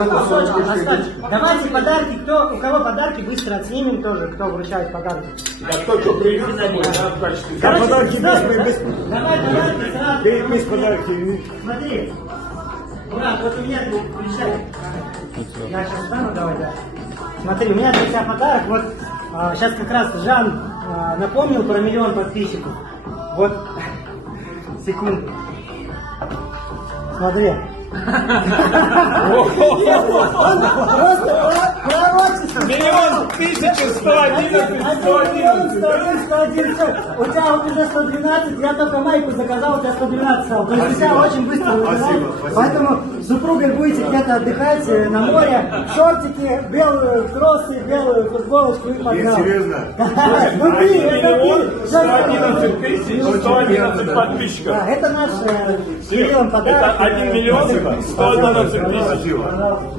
Давайте подарки, у кого подарки, быстро отснимем тоже, кто вручает подарки. А кто что привезет домой, да, в качестве? Короче, подарки без давай подарки сразу. без подарки. Смотри, брат, вот у меня включай. Я сейчас встану, давай, да. Смотри, у меня для тебя подарок, вот сейчас как раз Жан напомнил про 1 000 000 подписчиков. Вот, секунду. Смотри. Просто пророчество. 1 111. У тебя вот уже 112, я только майку заказал, у тебя 112 стал. То есть у тебя очень быстро выбирает. Поэтому с супругой будете где-то отдыхать на море, шортики, белые кроссы, белую футболочку и погнал. Серьезно? Ну ты, это ты. 111 тысяч, 111 подписчиков. Это наш Кириллом подарок. Это 1 111 тысяч. Спасибо.